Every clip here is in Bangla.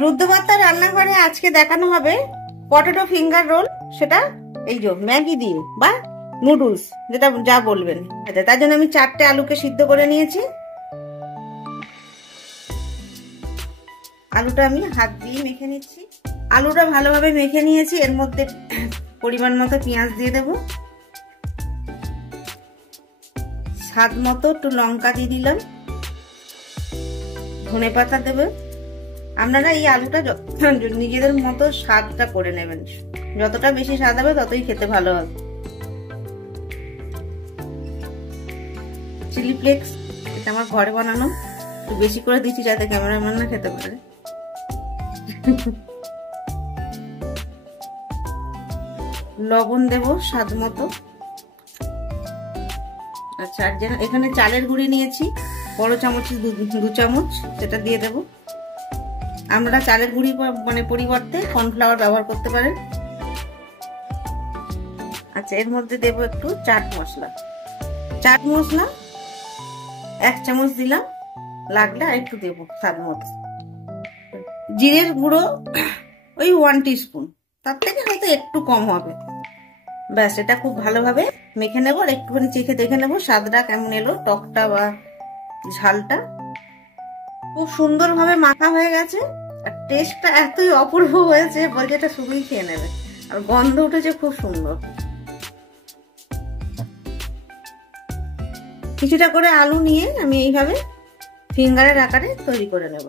রুদ্রবার্তা রান্নাঘরে আজকে দেখানো হবে পটেটো ফিঙ্গার রোল, সেটা এই যে ম্যাগি দিয়ে বা নুডলস, যেটা যা বলবেন। আচ্ছা, তার জন্য আমি 4টে আলুকে সিদ্ধ করে নিয়েছি। আলুটা আমি হাত দিয়ে মেখে নিচ্ছি। আলুটা ভালোভাবে মেখে নিয়েছি। এর মধ্যে পরিমাণ মতো পেঁয়াজ দিয়ে দেব, স্বাদ মতো একটু লঙ্কা দিয়ে দিলাম, ধনে পাতা দেবে। আপনারা এই আলুটা নিজেদের মতো স্বাদটা করে নেবেন, যতটা বেশি স্বাদ হবে ততই খেতে ভালো হবে। চিলি ফ্লেক্স, এটা আমার ঘরে বানানো, একটু বেশি করে দিচ্ছি যাতে ক্যামেরাম্যান না খেতে পারে। লবণ দেব স্বাদ মতো। আচ্ছা, আর যেন এখানে চালের গুঁড়ি নিয়েছি বড় চামচ 2 চামচ, সেটা দিয়ে দেব। আমরা চালের গুঁড়ি মানে পরিবর্তে কর্নফ্লাওয়ার ব্যবহার করতে পারেন। আচ্ছা, এর মধ্যে দেব একটু চাট মশলা। 1 চামচ দিলাম, লাগলে আর একটু দেবো স্বাদ মতো। জিরের গুঁড়ো ওই 1 টিস্পুন, তার থেকে হয়তো একটু কম হবে। ব্যাস, এটা খুব ভালোভাবে মেখে নেবো আর একটুখানি চেখে দেখে নেবো স্বাদটা কেমন এলো, টকটা বা ঝালটা। খুব সুন্দরভাবে মাখা হয়ে গেছে আর টেস্টটা এতই অপূর্ব হয়েছে, বলছে এটা শুধুই খেয়ে নেবে। আর গন্ধ উঠেছে খুব সুন্দর। কিছুটা করে আলু নিয়ে আমি এইভাবে ফিঙ্গারের আকারে তৈরি করে নেব।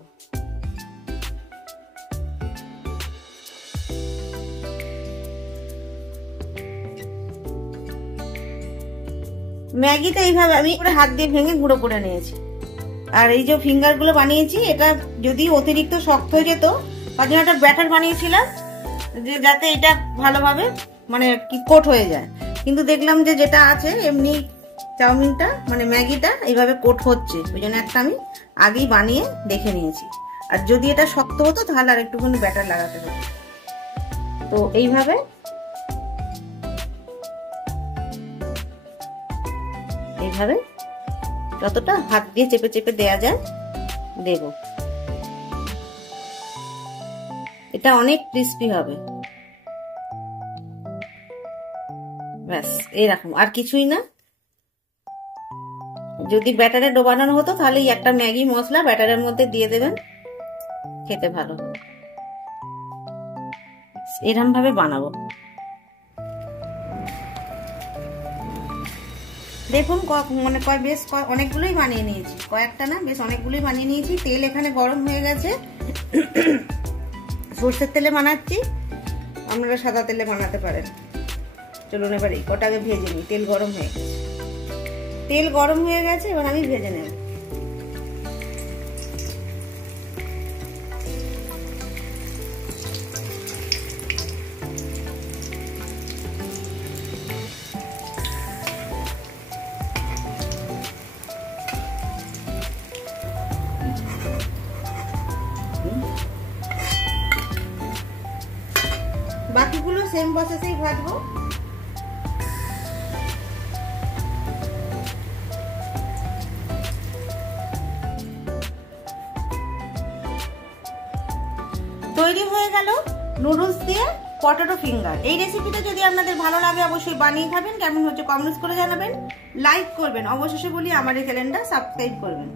ম্যাগিটা এইভাবে আমি হাত দিয়ে ভেঙে গুঁড়ো করে নিয়েছি। আর এই যে ফিঙ্গার গুলো বানিয়েছি, এটা যদি অতিরিক্ত শক্ত হয়ে যেত তার জন্য একটা ব্যাটার বানিয়েছিলাম, যে যাতে এটা ভালোভাবে মানে কি কোট হয়ে যায়। কিন্তু দেখলাম যে যেটা আছে এমনি চাউমিনটা মানে ম্যাগিটা এইভাবে কোট হচ্ছে, ওই জন্য একটা আমি আগেই বানিয়ে দেখে নিয়েছি। আর যদি এটা শক্ত হতো তাহলে আর একটুখানি ব্যাটার লাগাতে হতো। তো এইভাবে যতটা হাত দিয়ে চেপে চেপে দেয়া যায় দেব। এটা অনেক ক্রিস্পি হবে। ব্যাস, এইরকম, আর কিছুই না। যদি ব্যাটারে ডোবানো হতো তাহলে একটা ম্যাগি মশলা ব্যাটারের মধ্যে দিয়ে দেবেন, খেতে ভালো হবে। এরকম ভাবে বানাবো। দেখুন মানে বেশ অনেকগুলোই বানিয়ে নিয়েছি, কয়েকটা না বেশ অনেকগুলোই বানিয়ে নিয়েছি। তেল এখানে গরম হয়ে গেছে, সর্ষের তেলে বানাচ্ছি, আপনারা সাদা তেলে বানাতে পারেন। চলুন এবার এই কটাকে ভেজে নিই। তেল গরম হয়ে গেছে, এবার আমি ভেজে নেব। বাকিগুলো সেম প্রসেসেই ভাজবো। তৈরি হয়ে গেল নুডলস দিয়ে পটেটো ফিঙ্গার। এই রেসিপিটা যদি আপনাদের ভালো লাগে অবশ্যই বানিয়ে খাবেন। কেমন হচ্ছে কমেন্টস করে জানাবেন, লাইক করবেন। অবশেষে বলি আমার এই চ্যানেলটা সাবস্ক্রাইব করবেন।